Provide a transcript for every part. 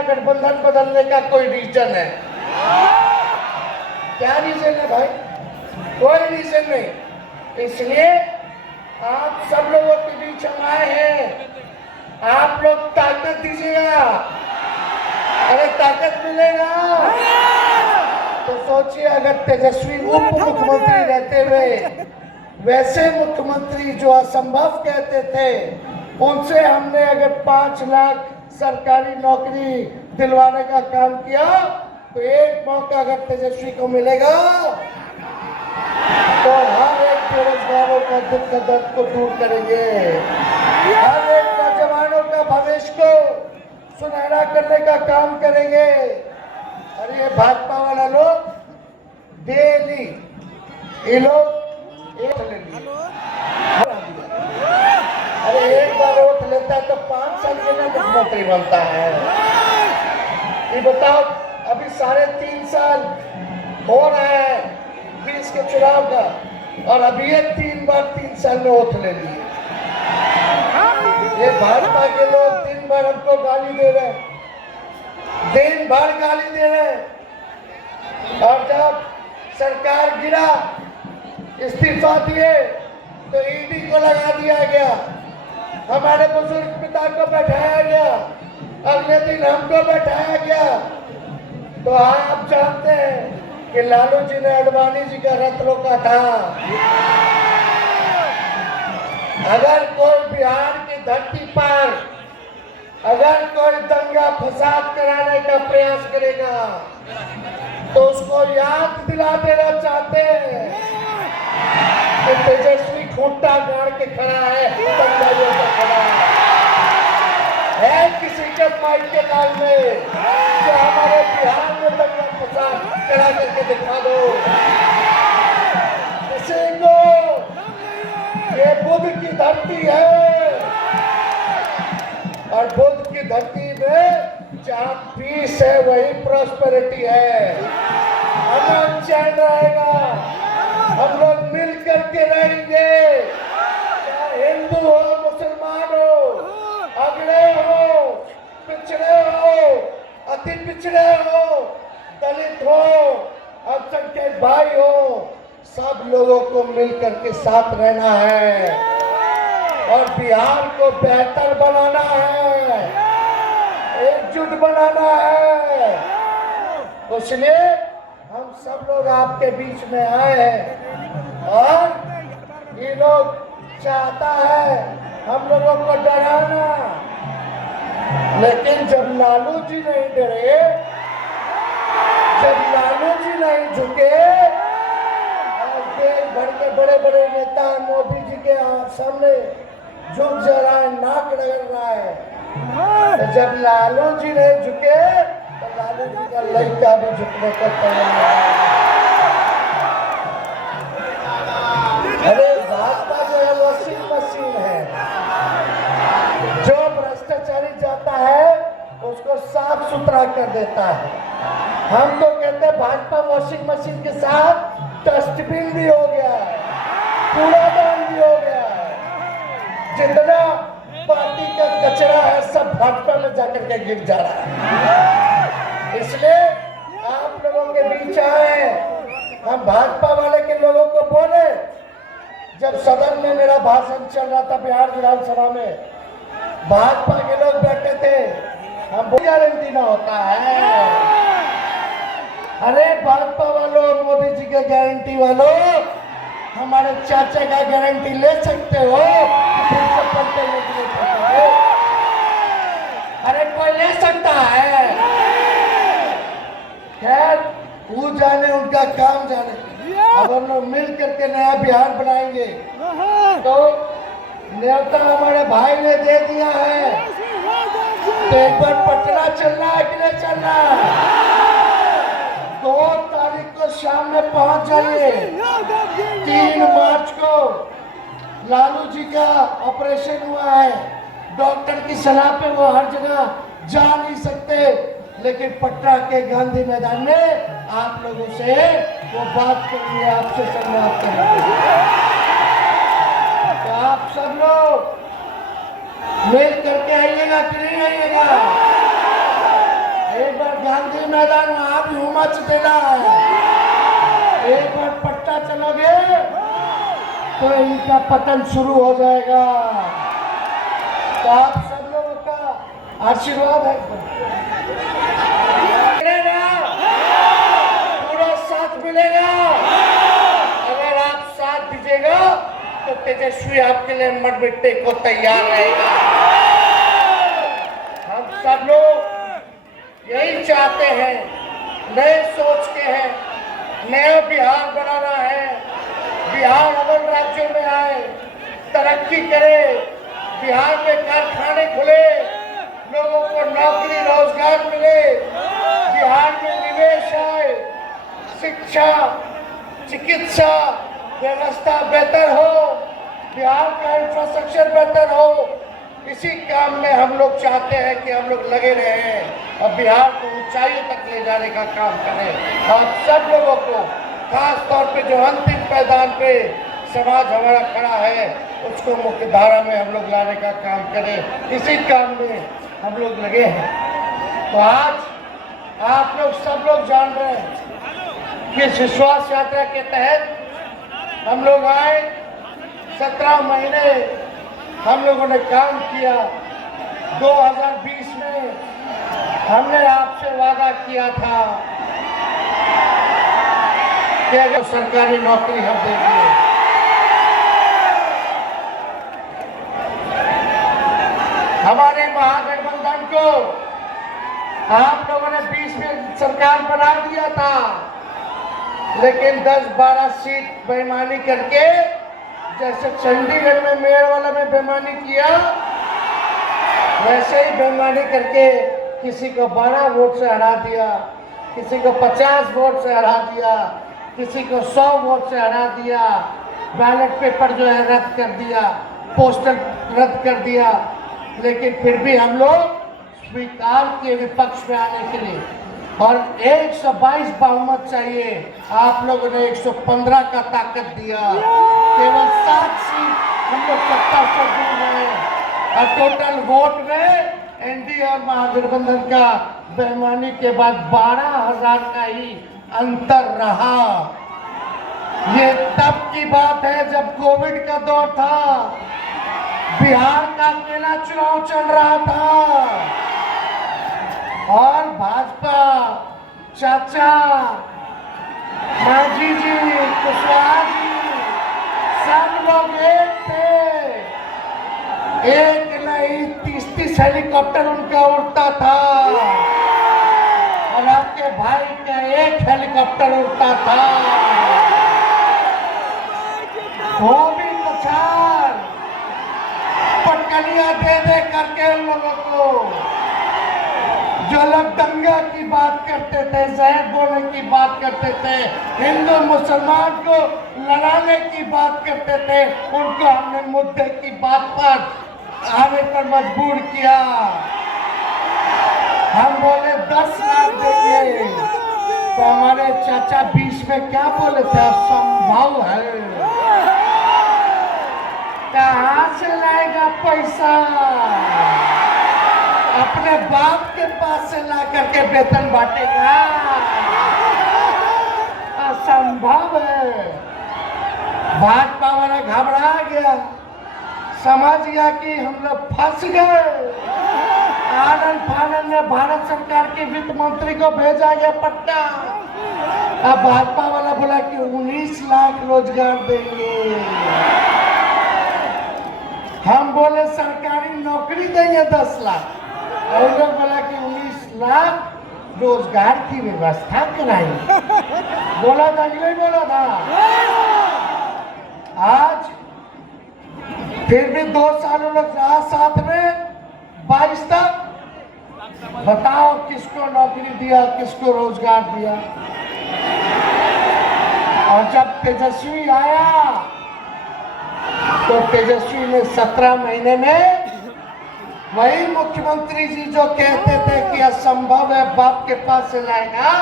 नया गठबंधन बदलने का कोई रीजन है? क्या रीजन है भाई? कोई रीजन नहीं। इसलिए आप सब लोगों के बीच हम आए हैं, आप लोग ताकत दीजिएगा। अरे ताकत मिलेगा तो सोचिए, अगर तेजस्वी उप मुख्यमंत्री रहते हुए वैसे मुख्यमंत्री जो असंभव कहते थे, उनसे हमने अगर 5 लाख सरकारी नौकरी दिलवाने का काम किया, तो एक मौका अगर तेजस्वी को मिलेगा तो हर एक बेरोजगारों का दुख दर्द को दूर करेंगे, हर एक नौजवानों का भविष्य को सुनहरा करने का काम करेंगे। और ये भाजपा वाला लोग डेली ये लोग अरे एक बार वोट लेता है तो 5 साल के लिए मुख्यमंत्री बनता है। ये बताओ, अभी 3.5 साल हो रहा है 20 के चुनाव का, और अभी ये 3 बार 3 साल में वोट ले लिए। ये भाजपा के लोग दिन भर हमको गाली दे रहे हैं, दिन भर गाली दे रहे हैं, और जब सरकार गिरा, इस्तीफा दिए, तो ईडी को लगा दिया गया, हमारे बुजुर्ग पिता को बैठाया गया, अगले दिन हमको बैठाया गया। तो आप जानते हैं कि लालू जी ने अडवाणी जी का रथ रोका था। अगर कोई बिहार की धरती पर अगर कोई दंगा फसाद कराने का प्रयास करेगा, तो उसको याद दिला देना चाहते हैं कि तेजस्वी खूंटा गाड़ के खड़ा है, दंगाइयों का खड़ा है किसी के माइक के लाल में, जो हमारे बिहार में दंगा फसाद करा करके दिखा दो किसी को। ये बुद्ध की धरती है, और बुद्ध की धरती में जहाँ पीस है वही प्रॉस्पेरिटी है, अमन चैन रहेगा, हम लोग मिल करके रहेंगे। चाहे हिंदू हो, मुसलमान हो, अगड़े हो, पिछड़े हो, अति पिछड़े हो, दलित हो, अल्पसंख्यक भाई हो, सब लोगों को मिल करके साथ रहना है और बिहार को बेहतर बनाना है, एकजुट बनाना है। इसलिए हम सब लोग आपके बीच में आए हैं, और ये लोग चाहता है हम लोगों को डराना, लेकिन जब लालू जी नहीं डरे, जब लालू जी नहीं झुके, देश भर के बड़े बड़े नेता मोदी जी के सामने झुक जा रहा है, नाक रगड़ रहा है, तो जब लालू जी नहीं झुके तो लालू जी का लड़का भी झुकने को तैयार है। अरे भाजपा जो है वॉशिंग मशीन है, जो भ्रष्टाचारी जाता है उसको साफ सुथरा कर देता है। हम तो कहते हैं भाजपा वॉशिंग मशीन के साथ डस्टबिन भी हो गया है, कूड़ादान भी हो गया है, जितना पार्टी का कचरा है सब भाजपा में जाकर के गिर जा रहा है। इसलिए आप लोगों के बीच आए, हम भाजपा वाले के लोगों को बोले, जब सदन में मेरा भाषण चल रहा था बिहार विधानसभा में, भाजपा के लोग बैठे थे, हम गारंटी ना होता है। अरे भाजपा वालों, मोदी जी के गारंटी वालों, हमारे चाचा का गारंटी ले सकते हो? अरे कोई ले सकता है? खैर वो जाने, उनका काम जाने। अब हम लोग मिल करके नया बिहार बनाएंगे। तो न्योता हमारे भाई ने दे दिया है, तो एक बार पटना चलना है कि नहीं चलना? 2 तारीख को शाम में पहुंच जाइए। 3 मार्च को लालू जी का ऑपरेशन हुआ है, डॉक्टर की सलाह पे वो हर जगह जा नहीं सकते, लेकिन पटना के गांधी मैदान में आप लोगों से वो बात करेंगे, आपसे संवाद करेंगे। तो आप सब लोग मिल करके आइएगा कि नहीं आइएगा? एक बार गांधी मैदान में आप हुमच देना है, एक बार पट्टा चलोगे तो इनका पतन शुरू हो जाएगा। तो आप सब लोगों का आशीर्वाद है, पूरा साथ मिलेगा। अगर आप साथ दीजिएगा तो तेजस्वी आपके लिए मर मिटने को तैयार रहेगा। हम सब लोग यही चाहते हैं, नए सोच के हैं, नया बिहार बनाना है। बिहार अमन राज्यों में आए, तरक्की करे, बिहार में कारखाने खुले, लोगों को नौकरी रोजगार मिले, बिहार में निवेश आए, शिक्षा चिकित्सा व्यवस्था बेहतर हो, बिहार का इंफ्रास्ट्रक्चर बेहतर हो। इसी काम में हम लोग चाहते हैं कि हम लोग लगे रहें और बिहार को ऊंचाइयों तक ले जाने का काम करें। और सब लोगों को खास तौर पे जो अंतिम पैदान पे समाज हमारा खड़ा है उसको मुख्य धारा में हम लोग लाने का काम करें। इसी काम में हम लोग लगे हैं। तो आज आप लोग सब लोग जान रहे हैं कि विश्वास यात्रा के तहत हम लोग आए, 17 महीने हम लोगों ने काम किया। 2020 में हमने आपसे वादा किया था कि अगर सरकारी नौकरी हम देंगे। हमारे महागठबंधन को आप लोगों ने 20 में सरकार बना दिया था, लेकिन 10-12 सीट बेईमानी करके, जैसे चंडीगढ़ में मेयर वाला में बेईमानी किया, वैसे ही बेईमानी करके किसी को 12 वोट से हरा दिया, किसी को 50 वोट से हरा दिया, किसी को 100 वोट से हरा दिया, बैलेट पेपर जो है रद्द कर दिया, पोस्टर रद्द कर दिया। लेकिन फिर भी हम लोग स्वीकार किए विपक्ष में आने के लिए, और 122 बहुमत चाहिए। आप लोगों ने 115 का ताकत दिया, केवल 7 सीट हम लोग सत्ता से दूर रहे और टोटल वोट में एनडीए और महागठबंधन का बेईमानी के बाद 12,000 का ही अंतर रहा। ये तब की बात है जब कोविड का दौर था, बिहार का अकेला चुनाव चल रहा था और भाजपा, चाचा, मांझी जी, कुशवाहा जी, सब लोग एक थे। एक नहीं 30-30 हेलीकॉप्टर उनका उड़ता था और आपके भाई का एक हेलीकॉप्टर उड़ता था, वो भी पछाड़ पटकनियां दे दे करके उन लोगों को। जो लोग दंगा की बात करते थे, जहर बोलने की बात करते थे, हिंदू मुसलमान को लड़ाने की बात करते थे, उनको हमने मुद्दे की बात पर आने पर मजबूर किया। हम बोले 10 लाख देंगे, तो हमारे चाचा 20 में क्या बोले थे, असंभव है, कहाँ से लाएगा पैसा, अपने बाप के पास से ला करके वेतन बांटेगा, असंभव है। भाजपा वाला घबरा गया, समझ गया कि हम लोग फंस गए। आनंद फानंद में भारत सरकार के वित्त मंत्री को भेजा गया पट्टा। अब भाजपा वाला बोला कि 19 लाख रोजगार देंगे। हम बोले सरकारी नौकरी देंगे 10 लाख, और लोग बोला कि 19 लाख रोजगार की व्यवस्था कराएंगे। बोला था कि नहीं बोला था? आज फिर भी 2 साल लोग रहा साथ में, 22 तक बताओ किसको नौकरी दिया, किसको रोजगार दिया। और जब तेजस्वी आया तो तेजस्वी ने 17 महीने में वही मुख्यमंत्री जी जो कहते थे कि असंभव है बाप के पास से लाएगा,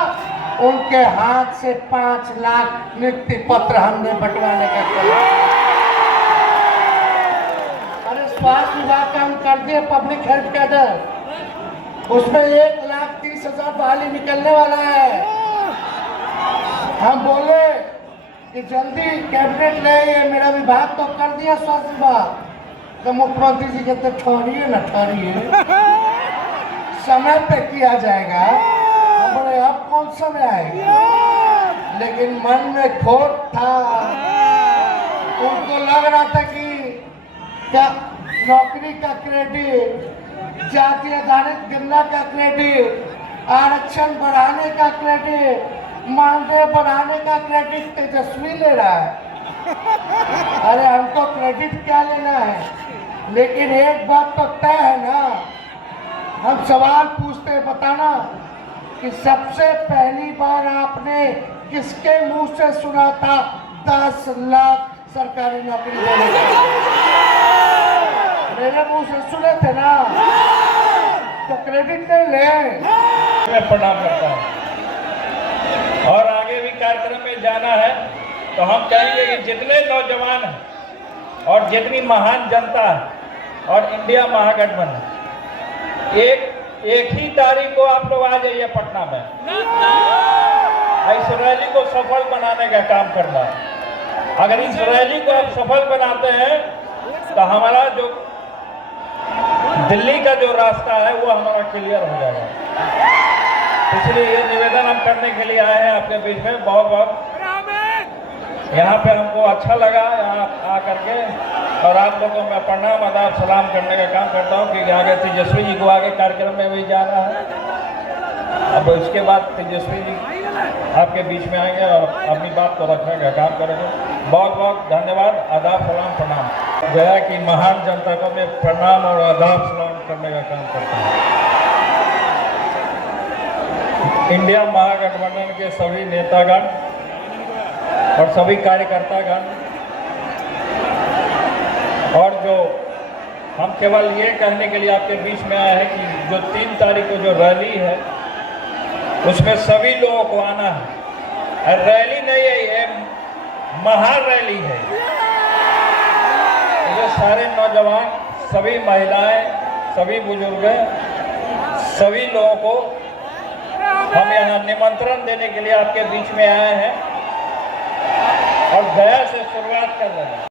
उनके हाथ से 5 लाख नियुक्ति पत्र हमने बंटवाने का किया। अरे स्वास्थ्य विभाग का हम कर दिए पब्लिक हेल्थ कैडर, उसमें 1 लाख 30,000 बहाली निकलने वाला है। हम बोले कि जल्दी कैबिनेट ले आइए, मेरा विभाग तो कर दिया स्वास्थ्य विभाग। तो मुख्यमंत्री जी कहते ठहरिए न ठहरिए, समय पे किया जाएगा। हम बोले अब कौन समय आएगा, लेकिन मन में खोट था। उनको लग रहा था कि क्या नौकरी का क्रेडिट, जाति आधारित गणना का क्रेडिट, आरक्षण बढ़ाने का क्रेडिट, मानदेय बढ़ाने का क्रेडिट तेजस्वी ले रहा है। अरे हमको क्रेडिट क्या लेना है, लेकिन एक बात तो तय है ना, हम सवाल पूछते हैं, बताना कि सबसे पहली बार आपने किसके मुंह से सुना था 10 लाख सरकारी नौकरी देने का? मेरे मुंह से सुने थे ना, तो क्रेडिट नहीं ले। मैं प्रणाम करता हूँ और आगे भी कार्यक्रम में जाना है तो हम चाहेंगे कि जितने नौजवान हैं और जितनी महान जनता है और इंडिया महागठबंधन, एक ही तारीख को आप लोग आ जाइए पटना में, इस रैली को सफल बनाने का काम करना है। अगर इस रैली को आप सफल बनाते हैं तो हमारा जो दिल्ली का जो रास्ता है वो हमारा क्लियर हो जाएगा। इसलिए ये निवेदन हम करने के लिए आए हैं आपके बीच में। बहुत बहुत यहाँ पे हमको अच्छा लगा यहाँ आकर के, और आप लोगों को मैं प्रणाम आदाब सलाम करने का काम करता हूँ, क्योंकि आगे तेजस्वी जी को आगे कार्यक्रम में भी जाना है। अब इसके बाद तेजस्वी जी आपके बीच में आएंगे और अपनी बात को रखने का काम करेंगे। बहुत बहुत धन्यवाद, आदाब सलाम प्रणाम। गया कि महान जनता को मैं प्रणाम और आदाब सलाम करने का काम करता हूँ। इंडिया महागठबंधन के सभी नेतागण और सभी कार्यकर्तागण, और जो हम केवल ये कहने के लिए आपके बीच में आए हैं कि जो 3 तारीख को जो रैली है उसमें सभी लोगों को आना है। रैली नहीं है, ये महान रैली है। ये सारे नौजवान, सभी महिलाएं, सभी बुजुर्ग, सभी लोगों को हम यहाँ निमंत्रण देने के लिए आपके बीच में आए हैं और गया से शुरुआत कर रहे हैं।